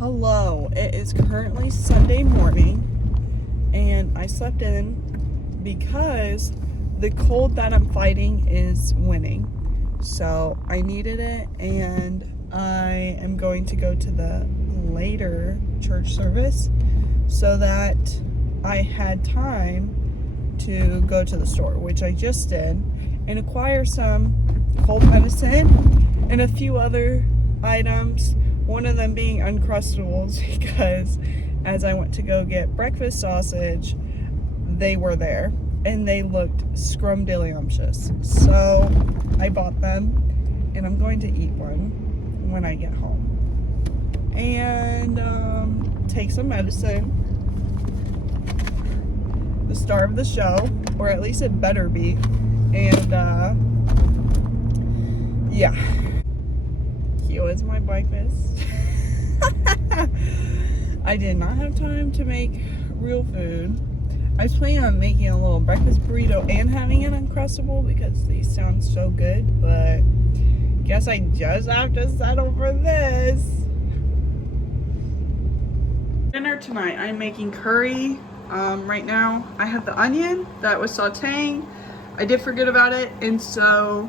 Hello, it is currently Sunday morning and I slept in because the cold that I'm fighting is winning. So I needed it and I am going to go to the later church service so that I had time to go to the store, which I just did, and acquire some cold medicine and a few other items. One of them being Uncrustables because as I went to go get breakfast sausage, they were there and they looked scrumdiddlyumptious. So I bought them and I'm going to eat one when I get home. And take some medicine. The star of the show, or at least it better be. And yeah. Here is my breakfast. I did not have time to make real food. I was planning on making a little breakfast burrito and having an Uncrustable because these sound so good, but guess I just have to settle for this. Dinner tonight, I'm making curry. Right now, I have the onion that was sauteing. I did forget about it, and so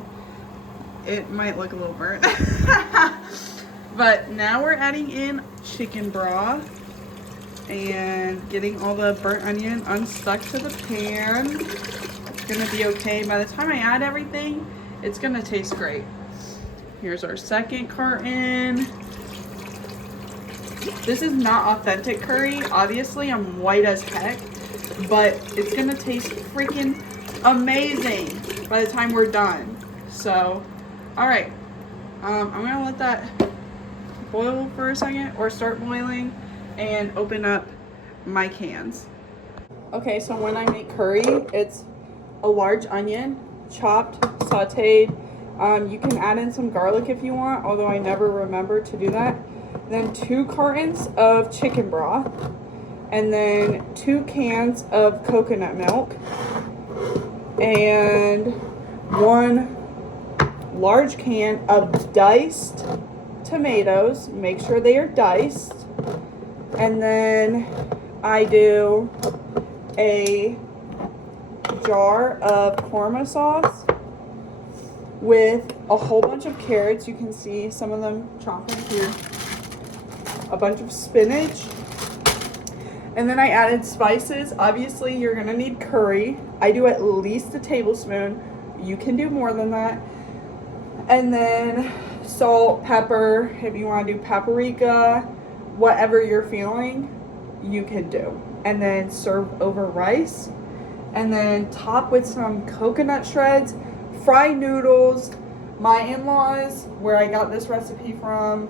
it might look a little burnt. But now we're adding in chicken broth and getting all the burnt onion unstuck to the pan. It's gonna be okay. By the time I add everything, it's gonna taste great. Here's our second carton. This is not authentic curry. Obviously, I'm white as heck, but it's gonna taste freaking amazing by the time we're done. So, all right, I'm gonna let that boil for a second or start boiling and open up my cans. Okay, so when I make curry, it's a large onion, chopped, sauteed. You can add in some garlic if you want, although I never remember to do that. Then 2 cartons of chicken broth, and then 2 cans of coconut milk, and 1 large can of diced tomatoes. Make sure they are diced. And then I do a jar of korma sauce with a whole bunch of carrots. You can see some of them chopped in here. A bunch of spinach. And then I added spices. Obviously, you're gonna need curry. I do at least a tablespoon. You can do more than that. And then salt, pepper, if you want to do paprika, whatever you're feeling, you can do. And then serve over rice. And then top with some coconut shreds, fried noodles. My in-laws, where I got this recipe from,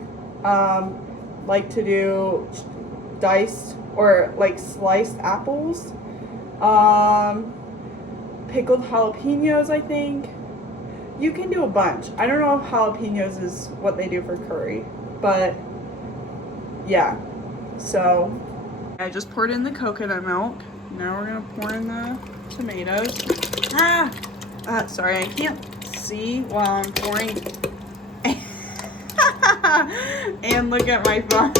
like to do diced or like sliced apples. Pickled jalapenos, I think. You can do a bunch. I don't know if jalapenos is what they do for curry, but yeah. So I just poured in the coconut milk. Now we're gonna pour in the tomatoes. Sorry, I can't see while I'm pouring. And look at my phone.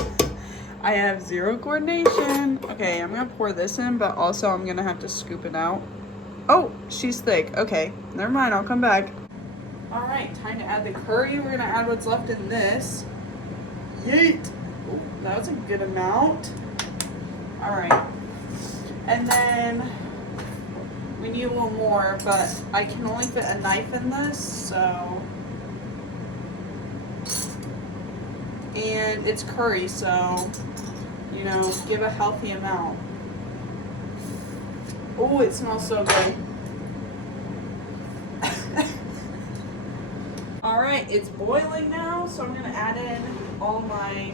I have zero coordination. Okay, I'm gonna pour this in, but also I'm gonna have to scoop it out. Oh, she's thick. Okay, never mind, I'll come back. All right, time to add the curry. We're gonna add what's left in this. Yeet. Ooh, that was a good amount. All right, and then we need a little more, but I can only fit a knife in this, so. And it's curry, so, you know, give a healthy amount. Oh, it smells so good. All right, it's boiling now, so I'm gonna add in all my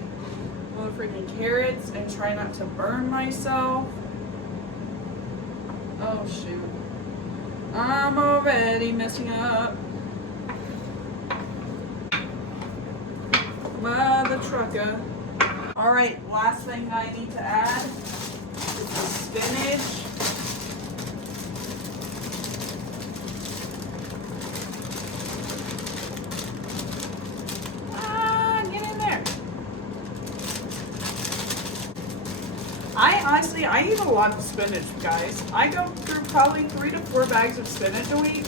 little freaking carrots and try not to burn myself. Oh shoot. I'm already messing up. Mother trucker. All right, last thing I need to add is the spinach. Get in there. I eat a lot of spinach, guys. I go through probably 3 to 4 bags of spinach a week.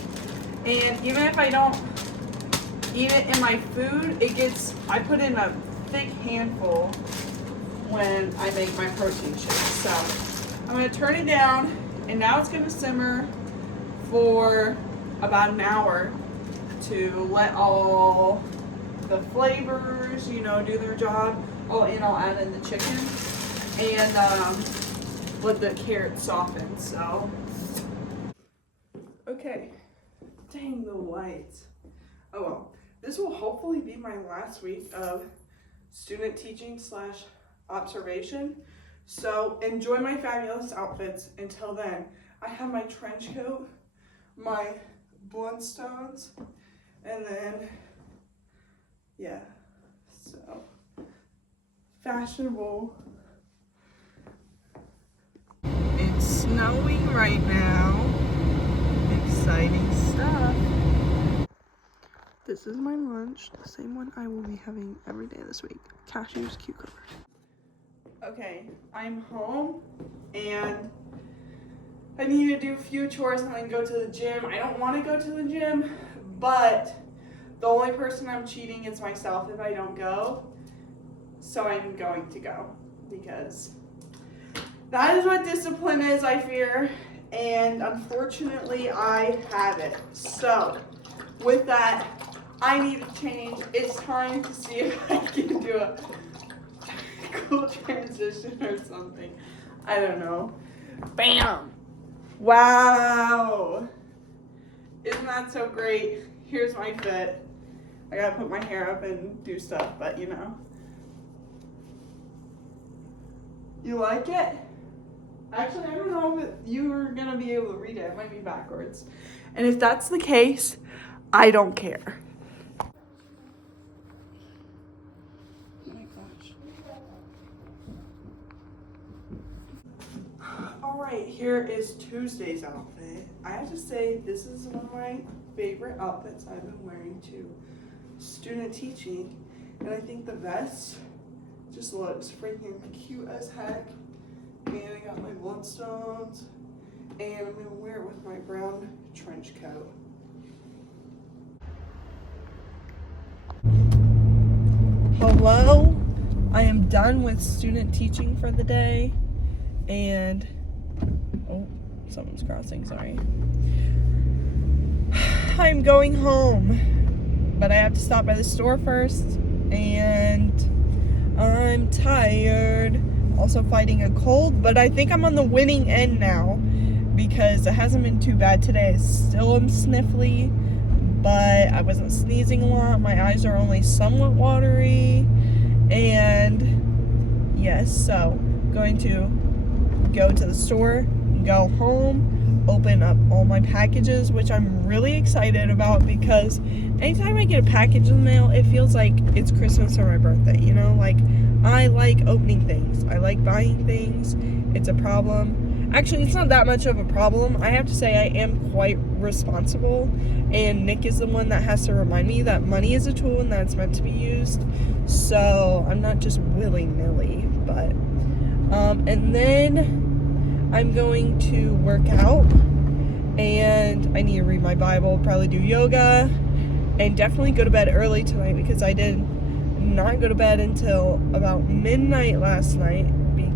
And even if I don't eat it in my food, I put in a thick handful when I make my protein shake. So I'm gonna turn it down, and now it's gonna simmer for about an hour to let all the flavors, do their job. Oh, and I'll add in the chicken and let the carrots soften. So, okay. Dang the lights. Oh well. This will hopefully be my last week of student teaching / observation. So enjoy my fabulous outfits. Until then, I have my trench coat, my Blundstones, and then, yeah, so fashionable. It's snowing right now. Exciting stuff. This is my lunch, the same one I will be having every day this week. Cashews, cucumbers. Okay, I'm home and I need to do a few chores and then go to the gym. I don't want to go to the gym, but the only person I'm cheating is myself if I don't go. So I'm going to go because that is what discipline is, I fear. And unfortunately, I have it. So with that, I need to change. It's time to see if I can do a cool transition or something. I don't know. Bam! Wow! Isn't that so great? Here's my fit. I gotta put my hair up and do stuff, but you know. You like it? Actually, I don't know if you are gonna be able to read it. It might be backwards. And if that's the case, I don't care. Oh my gosh. Alright, here is Tuesday's outfit. I have to say, this is one of my favorite outfits I've been wearing to student teaching. And I think the vest just looks freaking cute as heck. And I got my Bloodstones. And I'm going to wear it with my brown trench coat. Hello, I am done with student teaching for the day, and oh, someone's crossing, sorry. I'm going home, but I have to stop by the store first, and I'm tired. Also fighting a cold, but I think I'm on the winning end now because it hasn't been too bad today. I still am sniffly, but I wasn't sneezing a lot. My eyes are only somewhat watery. And yes, so going to go to the store, go home, open up all my packages, which I'm really excited about because anytime I get a package in the mail, it feels like it's Christmas or my birthday, you know? Like, I like opening things. I like buying things. It's a problem. Actually, it's not that much of a problem. I have to say I am quite responsible, and Nick is the one that has to remind me that money is a tool and that it's meant to be used. So I'm not just willy-nilly, but and then I'm going to work out, and I need to read my Bible, probably do yoga, and definitely go to bed early tonight because I did not go to bed until about midnight last night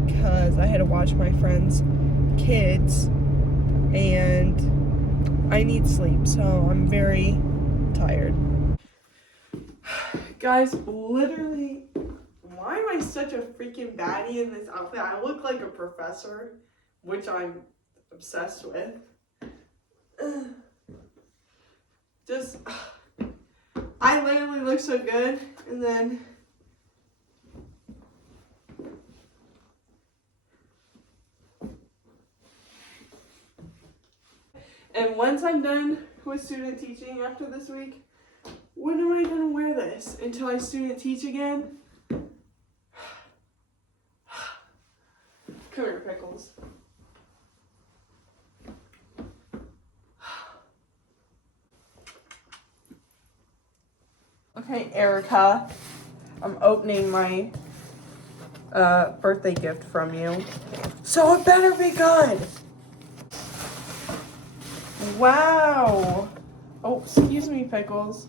because I had to watch my friend's kids and I need sleep, so I'm very tired. Guys, literally, why am I such a freaking baddie in this outfit? I look like a professor, which I'm obsessed with. Just, I literally look so good, and then once I'm done with student teaching after this week, when am I going to wear this until I student teach again? Come here, Pickles. Okay, Erica, I'm opening my birthday gift from you. So it better be good. Wow. Oh, excuse me, Pickles.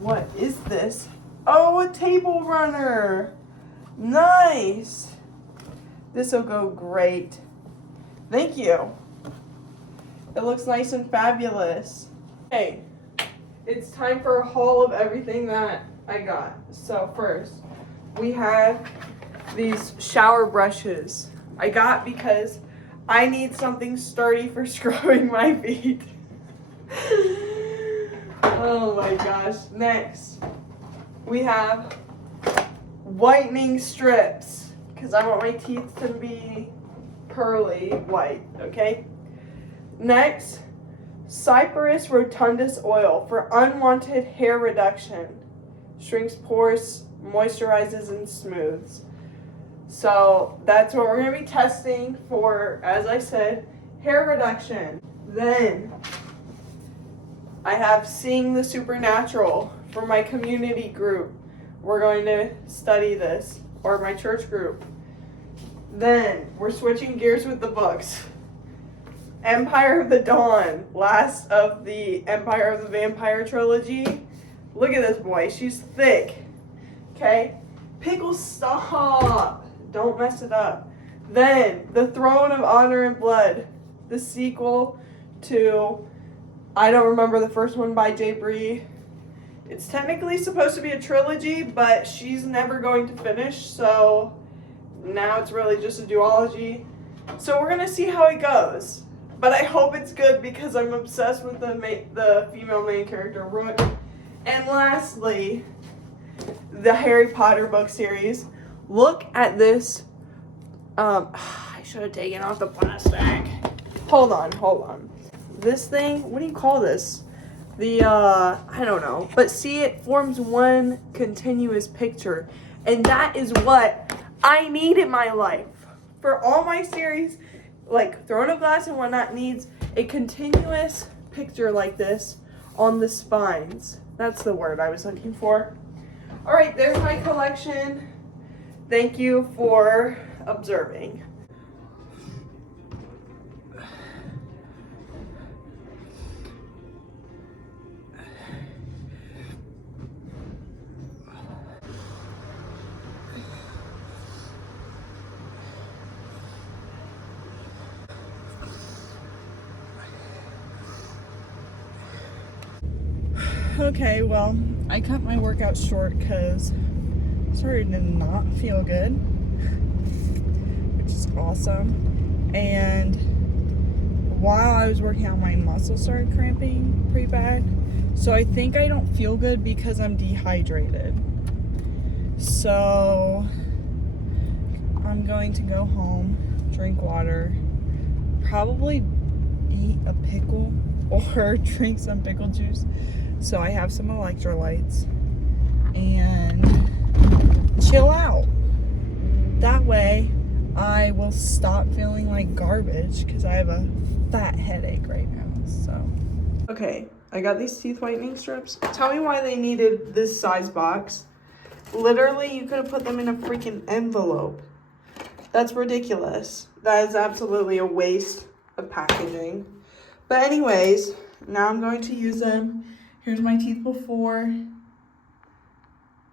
What is this? Oh, a table runner. Nice. This will go great. Thank you. It looks nice and fabulous. Hey, it's time for a haul of everything that I got. So first, we have these shower brushes. I got because I need something sturdy for scrubbing my feet. Oh my gosh. Next, we have whitening strips because I want my teeth to be pearly white, okay? Next, Cyperus rotundus oil for unwanted hair reduction. Shrinks pores, moisturizes, and smooths. So that's what we're going to be testing for, as I said, hair reduction. Then I have Seeing the Supernatural for my community group. We're going to study this, or my church group. Then we're switching gears with the books. Empire of the Dawn, last of the Empire of the Vampire trilogy. Look at this boy, she's thick. Okay? Pickles, stop! Don't mess it up. Then, The Throne of Honor and Blood, the sequel to, I don't remember the first one by Jay Bree. It's technically supposed to be a trilogy, but she's never going to finish, so now it's really just a duology. So we're gonna see how it goes. But I hope it's good because I'm obsessed with the female main character, Rook. And lastly, the Harry Potter book series. Look at this. I should have taken off the plastic. Hold on. This thing, what do you call this? I don't know. But see, it forms one continuous picture. And that is what I need in my life. For all my series, like Throne of Glass and whatnot, needs a continuous picture like this on the spines. That's the word I was looking for. All right, there's my collection. Thank you for observing. Okay, well, I cut my workout short because I started to not feel good, which is awesome. And while I was working out, my muscles started cramping pretty bad. So I think I don't feel good because I'm dehydrated. So I'm going to go home, drink water, probably eat a pickle or drink some pickle juice. So I have some electrolytes and chill out. That way I will stop feeling like garbage because I have a fat headache right now. So okay, I got these teeth whitening strips. Tell me why they needed this size box. Literally, you could have put them in a freaking envelope. That's ridiculous. That is absolutely a waste of packaging. But anyways, now I'm going to use them. Here's my teeth before.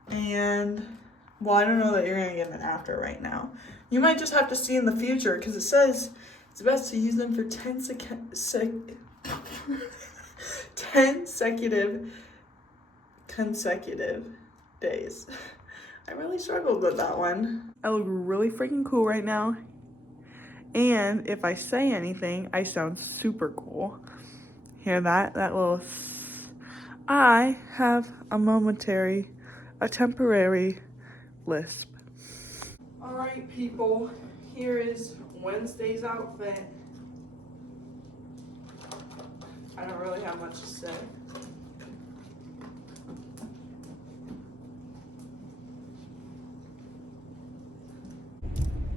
And, well, I don't know that you're going to get an after right now. You might just have to see in the future because it says it's best to use them for 10 consecutive days. I really struggled with that one. I look really freaking cool right now. And if I say anything, I sound super cool. Hear that? That little... I have a temporary lisp. All right, people, here is Wednesday's outfit. I don't really have much to say.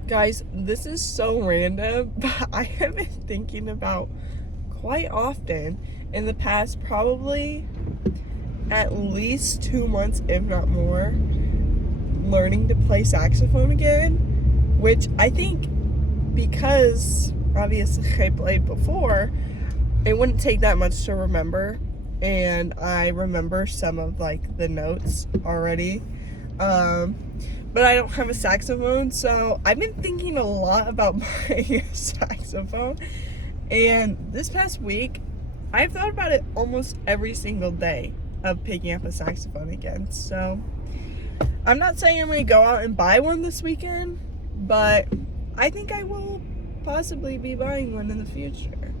Guys, this is so random, but I have been thinking about quite often in the past probably at least 2 months, if not more, learning to play saxophone again, which I think because obviously I played before, it wouldn't take that much to remember, and I remember some of like the notes already. But I don't have a saxophone, so I've been thinking a lot about buying a saxophone. And this past week, I've thought about it almost every single day of picking up a saxophone again. So I'm not saying I'm gonna go out and buy one this weekend, but I think I will possibly be buying one in the future.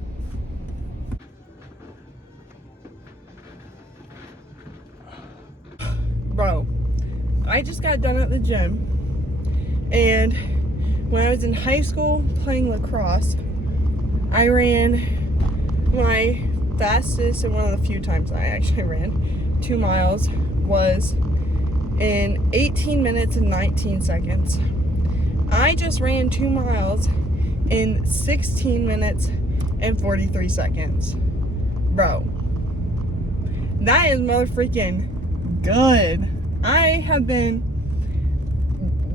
Bro, I just got done at the gym, and when I was in high school playing lacrosse, I ran my fastest, and one of the few times I actually ran 2 miles was in 18 minutes and 19 seconds. I just ran 2 miles in 16 minutes and 43 seconds. Bro, that is motherfucking good. I have been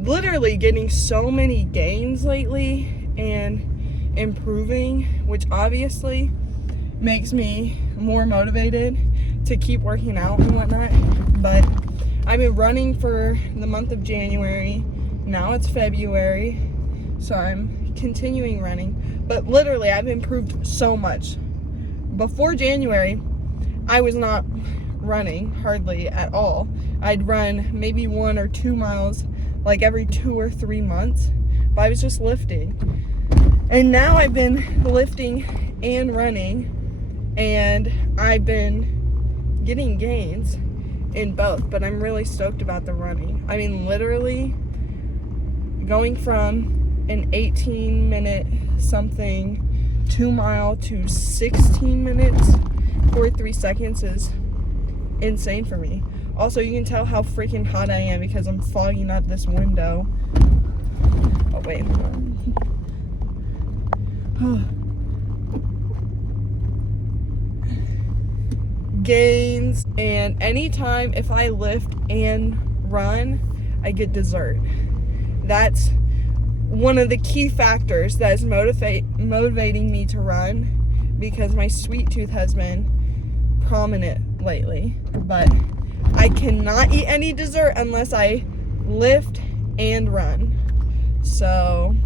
literally getting so many gains lately and improving, which obviously makes me more motivated to keep working out and whatnot. But I've been running for the month of January. Now it's February, so I'm continuing running. But literally, I've improved so much. Before January, I was not running hardly at all. I'd run maybe 1 or 2 miles like every 2 or 3 months, but I was just lifting. And now I've been lifting and running, and I've been getting gains in both, but I'm really stoked about the running. I mean, literally going from an 18-minute something 2 mile to 16 minutes 43 seconds is insane for me. Also, you can tell how freaking hot I am because I'm fogging up this window. Oh wait, hold on. Gains, and anytime if I lift and run, I get dessert. That's one of the key factors that is motivating me to run, because my sweet tooth has been prominent lately. But I cannot eat any dessert unless I lift and run. So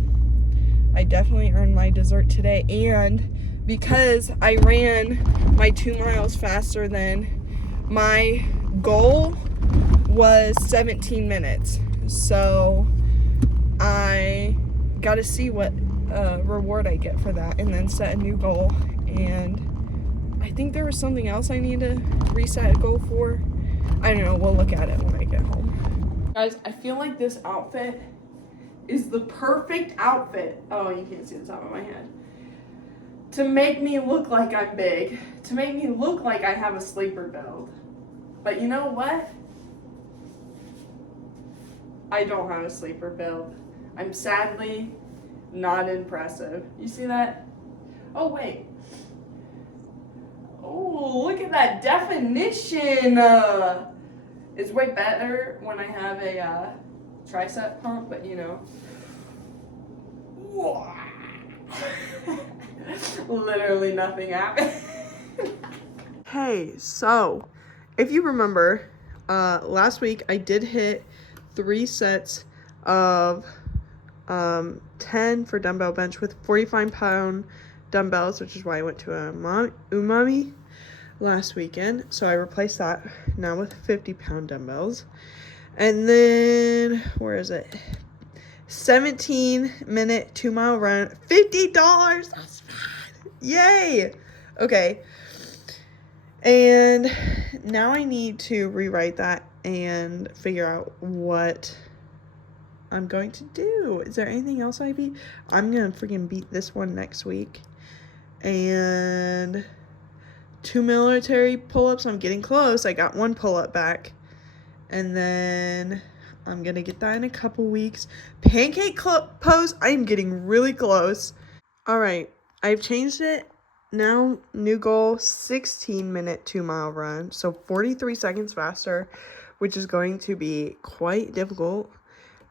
I definitely earned my dessert today, and because I ran my 2 miles faster than my goal was 17 minutes. So I got to see what reward I get for that, and then set a new goal. And I think there was something else I need to reset a goal for. I don't know, we'll look at it when I get home. Guys, I feel like this outfit is the perfect outfit. Oh, you can't see the top of my head. To make me look like I'm big. To make me look like I have a sleeper build. But you know what? I don't have a sleeper build. I'm sadly not impressive. You see that? Oh, wait. Oh, look at that definition. It's way better when I have a tricep pump, but you know. Literally nothing happened. Hey, so if you remember, last week I did hit 3 sets of 10 for dumbbell bench with 45-pound dumbbells, which is why I went to a umami last weekend. So I replaced that now with 50-pound dumbbells. And then, where is it? 17-minute 2 mile run, $50. That's bad. Yay. Okay. And now I need to rewrite that and figure out what I'm going to do. Is there anything else I beat? I'm going to freaking beat this one next week. And 2 military pull-ups. I'm getting close. I got 1 pull-up back. And then I'm going to get that in a couple weeks. Pancake pose. I'm getting really close. All right. I've changed it. Now, new goal, 16-minute 2 mile run. So 43 seconds faster, which is going to be quite difficult.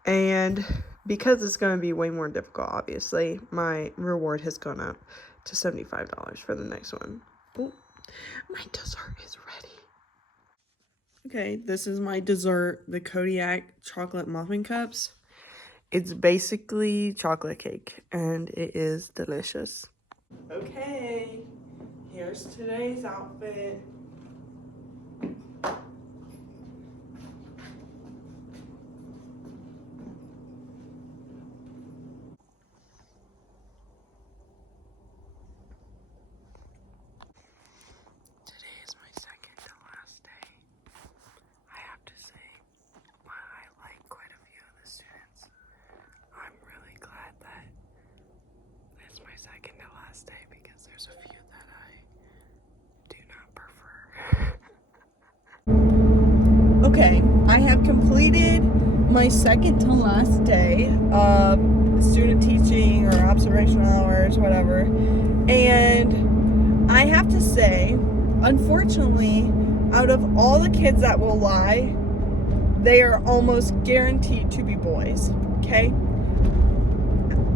And because it's going to be way more difficult, obviously, my reward has gone up to $75 for the next one. Ooh, my dessert is ready. Okay, this is my dessert, the Kodiak chocolate muffin cups. It's basically chocolate cake, and it is delicious. Okay, here's today's outfit. Today is my second to last day. I have to say, while I like quite a few of the students, I'm really glad that it's my second to last day because there's a few that I do not prefer. Okay, I have completed my second to last day of student teaching or observational hours, whatever. And I have to say, unfortunately, out of all the kids that will lie, they are almost guaranteed to be boys, okay?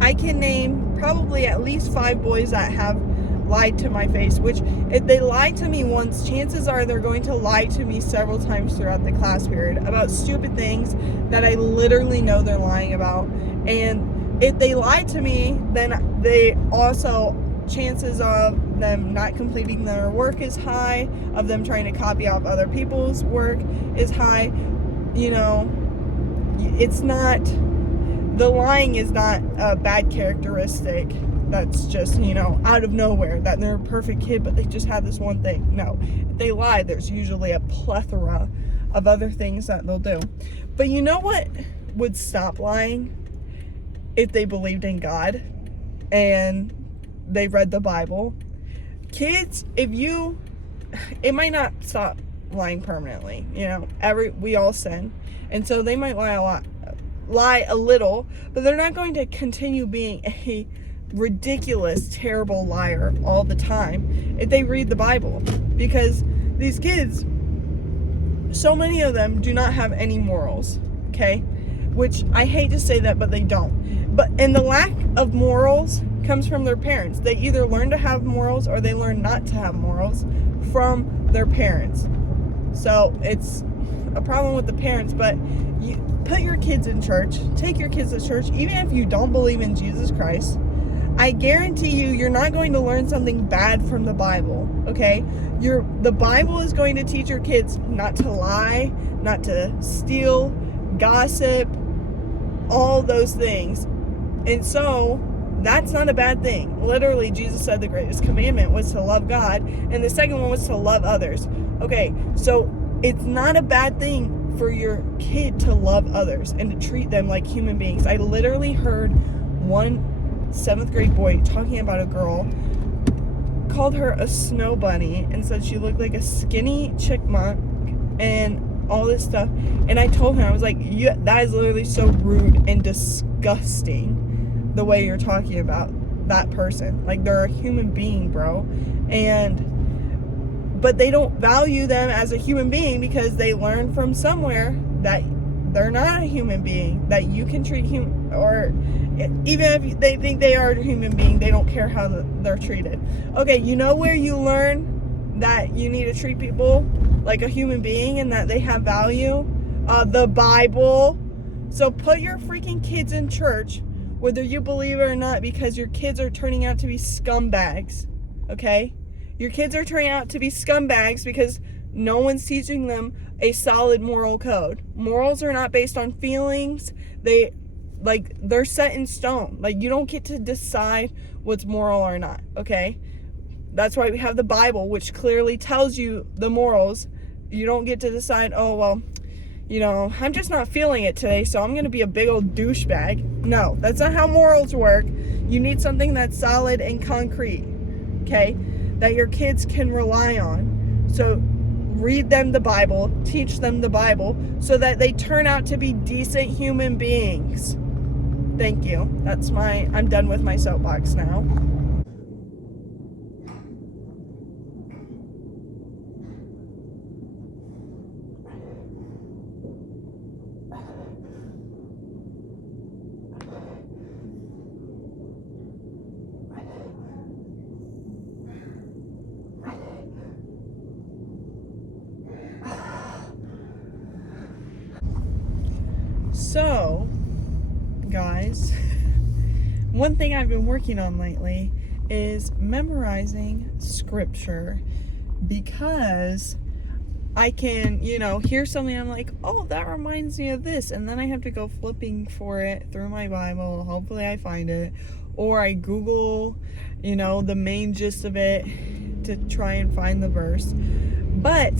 I can name probably at least 5 boys that have lied to my face, which if they lie to me once, chances are they're going to lie to me several times throughout the class period about stupid things that I literally know they're lying about. And if they lie to me, then they also, chances of them not completing their work is high, of them trying to copy off other people's work is high. You know, it's not, the lying is not a bad characteristic that's just, out of nowhere, that they're a perfect kid but they just have this one thing. No, if they lie, there's usually a plethora of other things that they'll do. But you know what would stop lying? If they believed in God and they read the Bible. Kids, it might not stop lying permanently. We all sin, and so they might lie a little, but they're not going to continue being a ridiculous, terrible liar all the time if they read the Bible. Because these kids, so many of them do not have any morals, okay? Which I hate to say that, but they don't. And the lack of morals comes from their parents. They either learn to have morals or they learn not to have morals from their parents. So it's a problem with the parents, but you put your kids in church, take your kids to church, even if you don't believe in Jesus Christ. I guarantee you're not going to learn something bad from the Bible, okay? The Bible is going to teach your kids not to lie, not to steal, gossip, all those things. And so that's not a bad thing. Literally, Jesus said the greatest commandment was to love God, and the second one was to love others. Okay, so it's not a bad thing for your kid to love others and to treat them like human beings. I literally heard one 7th grade boy talking about a girl, called her a snow bunny and said she looked like a skinny chickmunk and all this stuff. And I told him, I was like, that is literally so rude and disgusting, the way you're talking about that person. Like, they're a human being, bro. But they don't value them as a human being because they learn from somewhere that they're not a human being, that you can treat or even if they think they are a human being, they don't care how they're treated. Okay, you know where you learn that you need to treat people like a human being and that they have value? The Bible. So put your freaking kids in church, whether you believe it or not, because your kids are turning out to be scumbags, okay? Your kids are turning out to be scumbags because no one's teaching them a solid moral code. Morals are not based on feelings. They're set in stone. Like, you don't get to decide what's moral or not, okay? That's why we have the Bible, which clearly tells you the morals. You don't get to decide, oh, well, I'm just not feeling it today, so I'm going to be a big old douchebag. No, that's not how morals work. You need something that's solid and concrete, okay, that your kids can rely on. So read them the Bible, teach them the Bible, so that they turn out to be decent human beings. Thank you. I'm done with my soapbox now. So, guys, one thing I've been working on lately is memorizing scripture, because I can, hear something, I'm like, oh, that reminds me of this, and then I have to go flipping for it through my Bible. Hopefully I find it, or I Google, the main gist of it to try and find the verse. But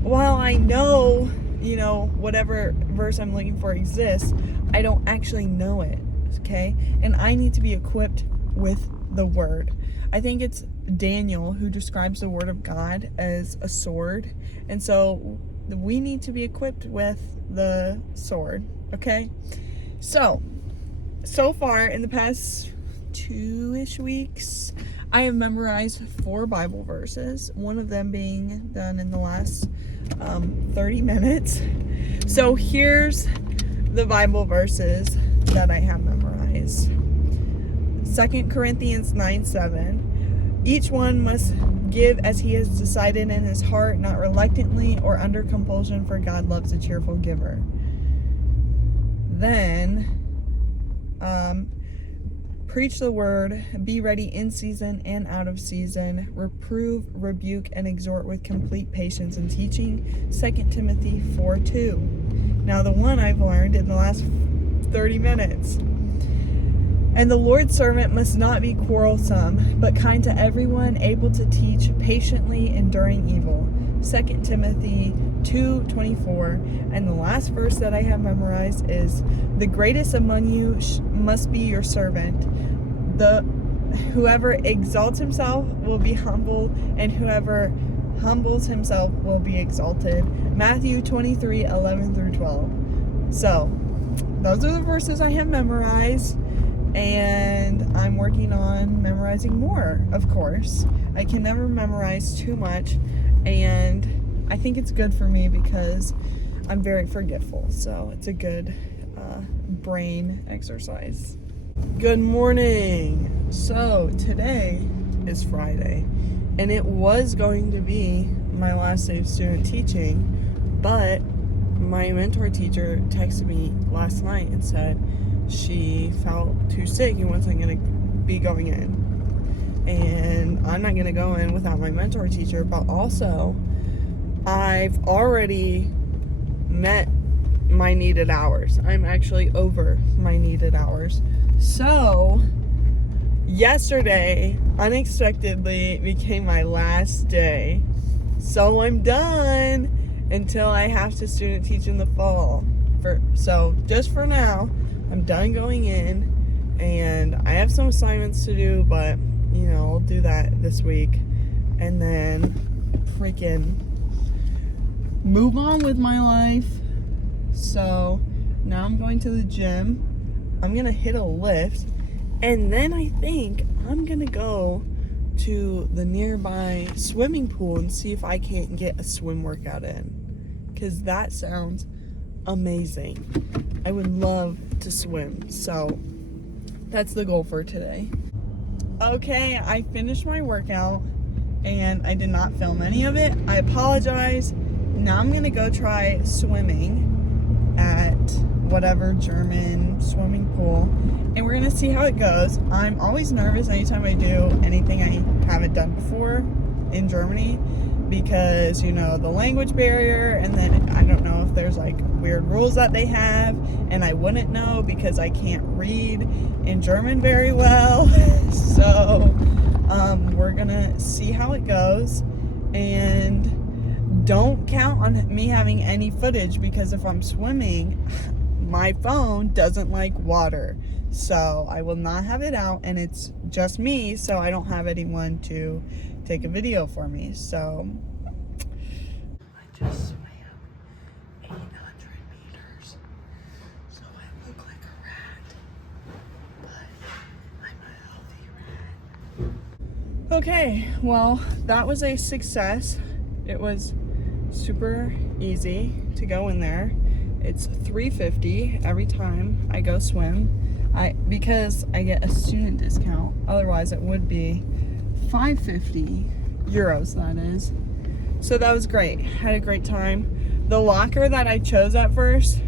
while I know, whatever verse I'm looking for exists, I don't actually know it, okay? And I need to be equipped with the word. I think it's Daniel who describes the word of God as a sword, and so we need to be equipped with the sword, okay? So far in the past 2-ish weeks, I have memorized 4 Bible verses, one of them being done in the last 30 minutes. So here's the Bible verses that I have memorized. 2 Corinthians 9:7. Each one must give as he has decided in his heart, not reluctantly or under compulsion, for God loves a cheerful giver. Then, preach the word, be ready in season and out of season, reprove, rebuke, and exhort with complete patience and teaching. 2 Timothy 4:2. Now, the one I've learned in the last 30 minutes. And the Lord's servant must not be quarrelsome, but kind to everyone, able to teach, patiently enduring evil. 2 Timothy 2:24. And the last verse that I have memorized is, the greatest among you must be your servant. Whoever exalts himself will be humbled, and whoever humbles himself will be exalted. Matthew 23:11-12. So, those are the verses I have memorized. And I'm working on memorizing more, of course. I can never memorize too much, and I think it's good for me because I'm very forgetful, so it's a good brain exercise. Good morning. So today is Friday, and it was going to be my last day of student teaching, but my mentor teacher texted me last night and said she felt too sick and wasn't going to be going in. And I'm not going to go in without my mentor teacher, but also I've already met my needed hours. I'm actually over my needed hours. So yesterday unexpectedly became my last day. So I'm done until I have to student teach in the fall. So just for now, I'm done going in, and I have some assignments to do, but I'll do that this week, and then freaking move on with my life. So now I'm going to the gym. I'm gonna hit a lift, and then I think I'm gonna go to the nearby swimming pool and see if I can't get a swim workout in, because that sounds amazing. I would love to swim, so that's the goal for today. Okay, I finished my workout and I did not film any of it. I apologize. Now I'm gonna go try swimming at whatever German swimming pool, and we're gonna see how it goes. I'm always nervous anytime I do anything I haven't done before in Germany, because the language barrier, and then I don't know if there's like weird rules that they have, and I wouldn't know because I can't read in German very well. So we're gonna see how it goes, and don't count on me having any footage, because if I'm swimming, my phone doesn't like water, so I will not have it out, and it's just me, so I don't have anyone to take a video for me. So I just swam 800 meters, so I look like a rat, but I'm a healthy rat. Okay, well, that was a success. It was super easy to go in there. It's $3.50 every time I go swim, because I get a student discount. Otherwise it would be €5.50, that is. So that was great. Had a great time. The locker that I chose at first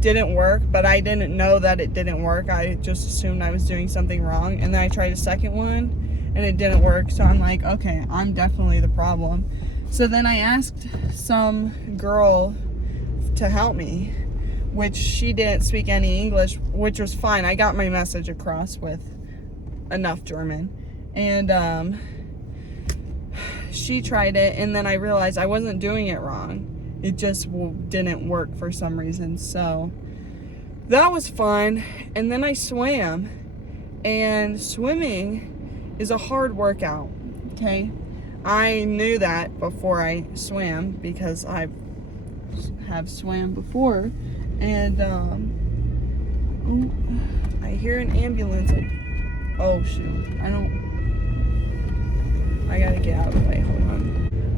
didn't work, but I didn't know that it didn't work. I just assumed I was doing something wrong, and then I tried a second one and it didn't work. So I'm like, okay, I'm definitely the problem. So then I asked some girl to help me, which she didn't speak any English, which was fine. I got my message across with enough German. And she tried it, and then I realized I wasn't doing it wrong. It just didn't work for some reason. So that was fun. And then I swam, and swimming is a hard workout. Okay, I knew that before I swam because I have swam before. And oh, I hear an ambulance. Oh shoot, I gotta get out of the way. Hold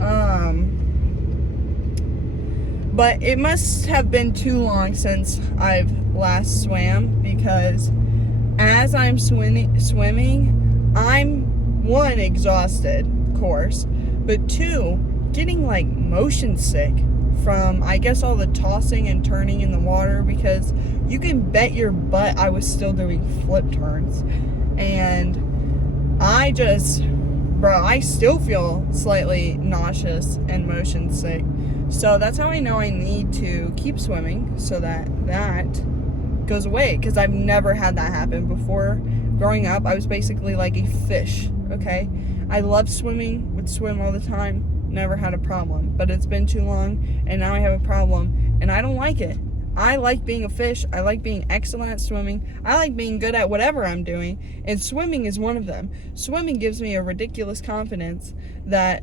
on. But it must have been too long since I've last swam, because as I'm swimming, I'm, one, exhausted, of course, but two, getting like motion sick from, I guess, all the tossing and turning in the water, because you can bet your butt I was still doing flip turns. And I still feel slightly nauseous and motion sick. So that's how I know I need to keep swimming, so that goes away, because I've never had that happen before. Growing up, I was basically like a fish, okay? I love swimming, would swim all the time, never had a problem. But it's been too long, and now I have a problem, and I don't like it. I like being a fish. I like being excellent at swimming. I like being good at whatever I'm doing, and swimming is one of them. Swimming gives me a ridiculous confidence that,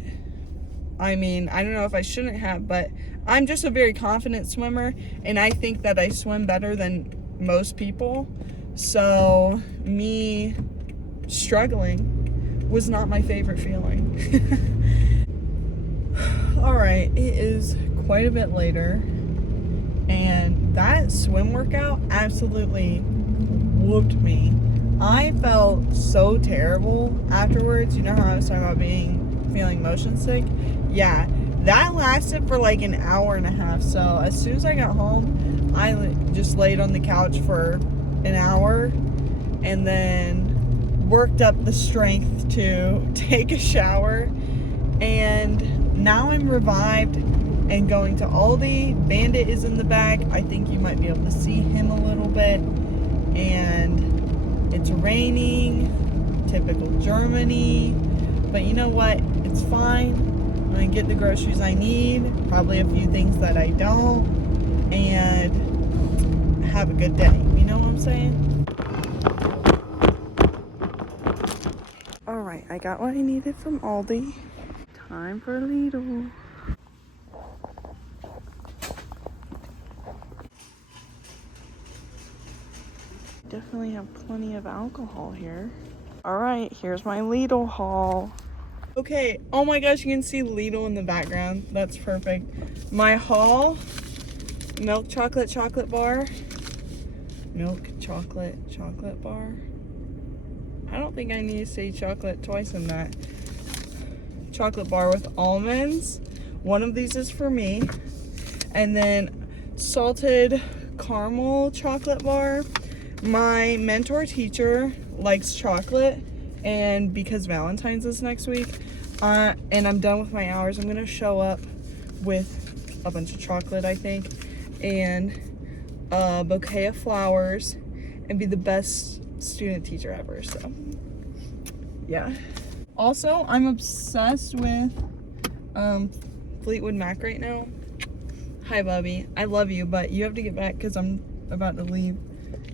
I mean, I don't know if I shouldn't have, but I'm just a very confident swimmer, and I think that I swim better than most people. So me struggling was not my favorite feeling. Alright, it is quite a bit later, and that swim workout absolutely whooped me. I felt so terrible afterwards. You know how I was talking about feeling motion sick? Yeah, that lasted for like an hour and a half. So as soon as I got home, I just laid on the couch for an hour and then worked up the strength to take a shower. And now I'm revived and going to Aldi. Bandit is in the back. I think you might be able to see him a little bit. And it's raining, typical Germany. But you know what? It's fine. I'm gonna get the groceries I need, probably a few things that I don't, and have a good day. You know what I'm saying? Alright, I got what I needed from Aldi. Time for Lidl. Definitely have plenty of alcohol here. Alright, here's my Lidl haul. Okay, oh my gosh, you can see Lidl in the background. That's perfect. My haul: milk chocolate bar. Milk chocolate bar. I don't think I need to say chocolate twice in that. Chocolate bar with almonds. One of these is for me. And then salted caramel chocolate bar. My mentor teacher likes chocolate, and because Valentine's is next week, and I'm done with my hours, I'm gonna show up with a bunch of chocolate, I think, and a bouquet of flowers, and be the best student teacher ever. So yeah. Also, I'm obsessed with Fleetwood Mac right now. Hi Bubby, I love you, but you have to get back because I'm about to leave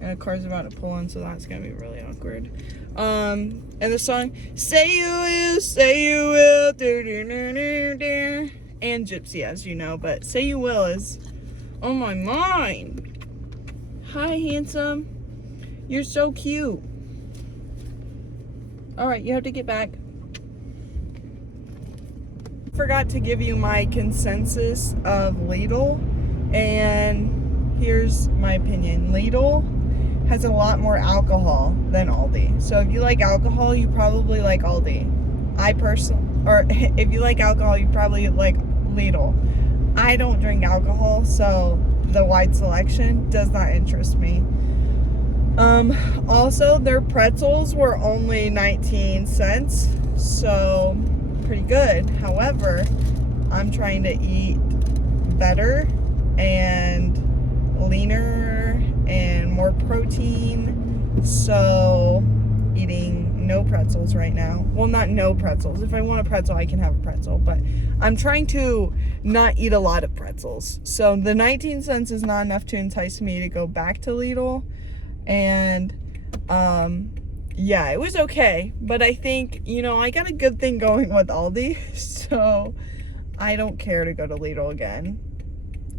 and a car's about to pull in, so that's gonna be really awkward. And the song Say You Will, and Gypsy, as you know, but Say You Will is on my mind. Hi handsome, you're so cute. Alright, you have to get back. Forgot to give you my consensus of Lidl, and here's my opinion. Lidl has a lot more alcohol than Aldi. So if you like alcohol, you probably like Aldi. If you like alcohol, you probably like Lidl. I don't drink alcohol, so the wide selection does not interest me. Also, their pretzels were only 19 cents, so pretty good. However, I'm trying to eat better and leaner and more protein, so eating no pretzels right now. Well, not no pretzels. If I want a pretzel, I can have a pretzel, but I'm trying to not eat a lot of pretzels. So the 19 cents is not enough to entice me to go back to Lidl. And yeah, it was okay, but I think, you know, I got a good thing going with Aldi, so I don't care to go to Lidl again.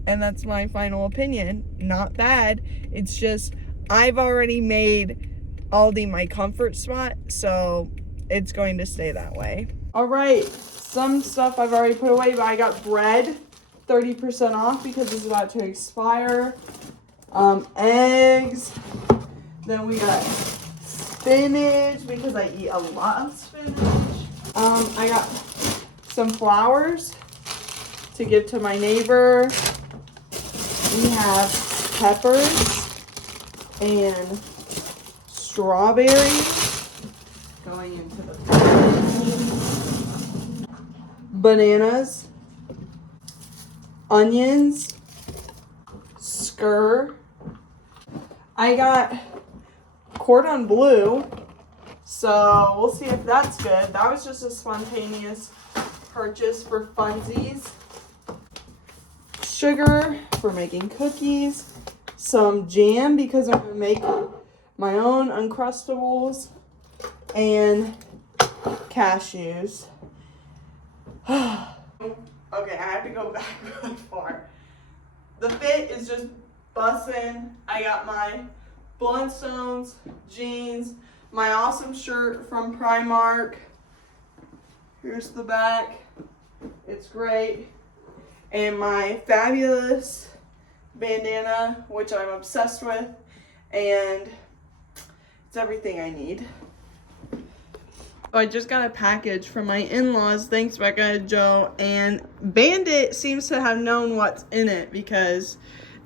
And that's my final opinion. Not bad. It's just I've already made Aldi my comfort spot, so it's going to stay that way. All right, some stuff I've already put away, but I got bread 30% off because it's about to expire. Eggs. Then we got spinach because I eat a lot of spinach. I got some flowers to give to my neighbor. We have peppers and strawberries going into the bananas, onions, skyr. I got cordon bleu, so we'll see if that's good. That was just a spontaneous purchase for funsies. Sugar for making cookies, some jam because I'm gonna make my own Uncrustables, and cashews. Okay, I have to go back really far. The fit is just bussin'. I got my Blundstones jeans, my awesome shirt from Primark. Here's the back. It's great. And my fabulous bandana, which I'm obsessed with, and it's everything I need. I just got a package from my in-laws. Thanks, Becca and Joe. And Bandit seems to have known what's in it because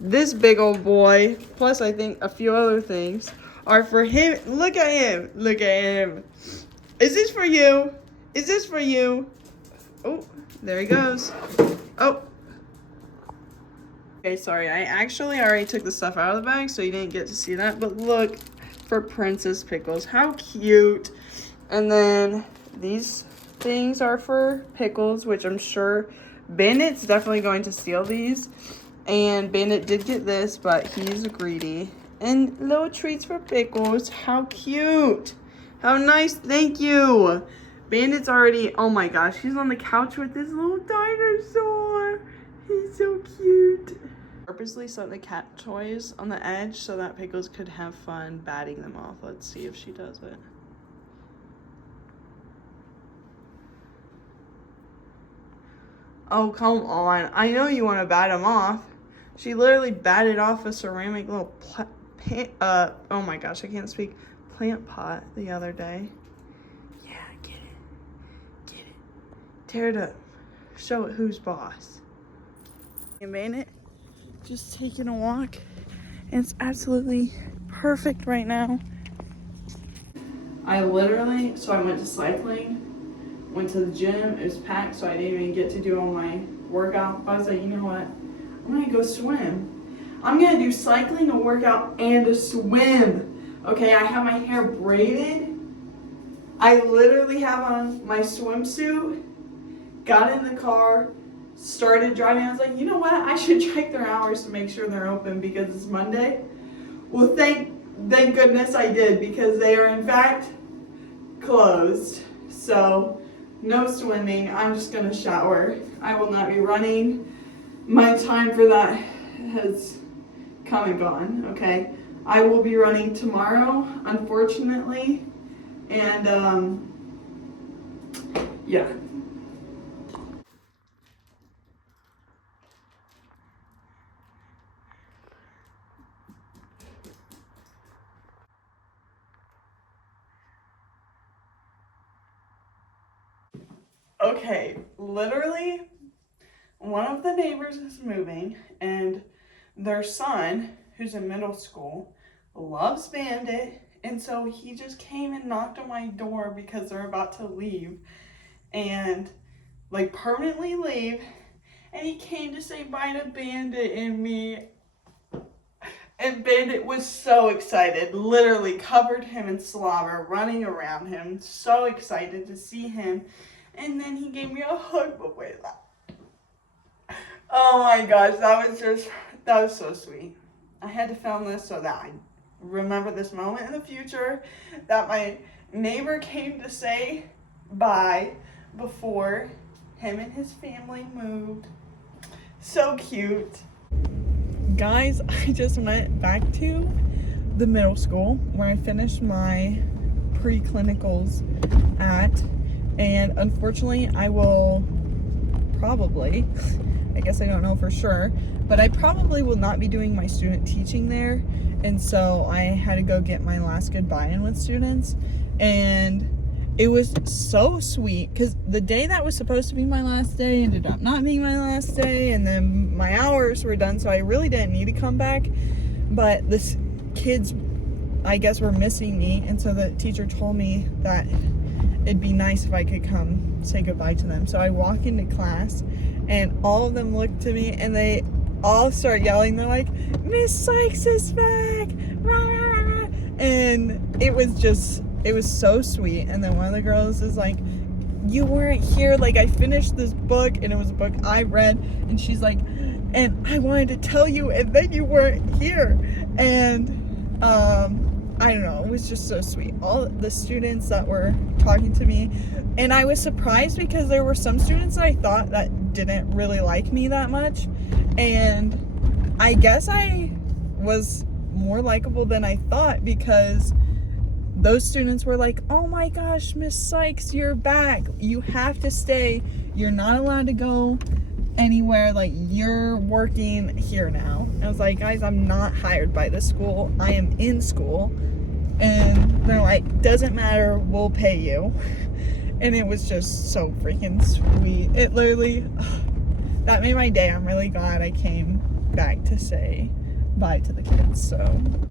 this big old boy, plus I think a few other things, are for him. Look at him. Look at him. Is this for you? Is this for you? Oh, there he goes. Oh. Okay, sorry. I actually already took the stuff out of the bag, so you didn't get to see that. But look, for Princess Pickles. How cute. And then these things are for Pickles, which I'm sure Bandit's definitely going to steal these. And Bandit did get this, but he's greedy. And little treats for Pickles. How cute. How nice. Thank you. Bandit's already, oh my gosh, he's on the couch with this little dinosaur. He's so cute. Purposely set the cat toys on the edge so that Pickles could have fun batting them off. Let's see if she does it. Oh, come on. I know you want to bat him off. She literally batted off a ceramic little oh my gosh, I can't speak. Plant pot the other day. Yeah, get it. Get it. Tear it up. Show it who's boss. And Bandit just taking a walk. And it's absolutely perfect right now. I went to cycling. Went to the gym, it was packed, so I didn't even get to do all my workout. But I was like, you know what? I'm gonna go swim. I'm gonna do cycling, a workout, and a swim. Okay, I have my hair braided. I literally have on my swimsuit, got in the car, started driving. I was like, you know what? I should check their hours to make sure they're open because it's Monday. Well, thank goodness I did because they are in fact closed. So no swimming. I'm just gonna shower. I will not be running. My time for that has come and gone, okay? I will be running tomorrow, unfortunately. And yeah. Okay, literally one of the neighbors is moving and their son, who's in middle school, loves Bandit. And so he just came and knocked on my door because they're about to leave and like permanently leave. And he came to say bye to Bandit and me. And Bandit was so excited, literally covered him in slobber, running around him, so excited to see him. And then he gave me a hug before he left. Oh my gosh, that was so sweet. I had to film this so that I remember this moment in the future, that my neighbor came to say bye before him and his family moved. So cute. Guys, I just went back to the middle school where I finished my preclinicals at, and unfortunately I will probably, I guess I don't know for sure, but I probably will not be doing my student teaching there. And so I had to go get my last goodbye-in with students, and it was so sweet because the day that was supposed to be my last day ended up not being my last day, and then my hours were done, so I really didn't need to come back. But the kids, I guess, were missing me, and so the teacher told me that it'd be nice if I could come say goodbye to them. So I walk into class, and all of them look to me, and they all start yelling. They're like, "Miss Sykes is back!" Rah, rah, rah. And it was so sweet. And then one of the girls is like, "You weren't here, like I finished this book," and it was a book I read, and she's like, "And I wanted to tell you, and then you weren't here." And I don't know, it was just so sweet. All the students that were talking to me, and I was surprised because there were some students that I thought that didn't really like me that much, and I guess I was more likable than I thought because those students were like, "Oh my gosh, Miss Sykes, you're back. You have to stay. You're not allowed to go anywhere. Like, you're working here now." I was like, "Guys, I'm not hired by this school. I am in school." And they're like, "Doesn't matter. We'll pay you." And it was just so freaking sweet. It literally, that made my day. I'm really glad I came back to say bye to the kids. So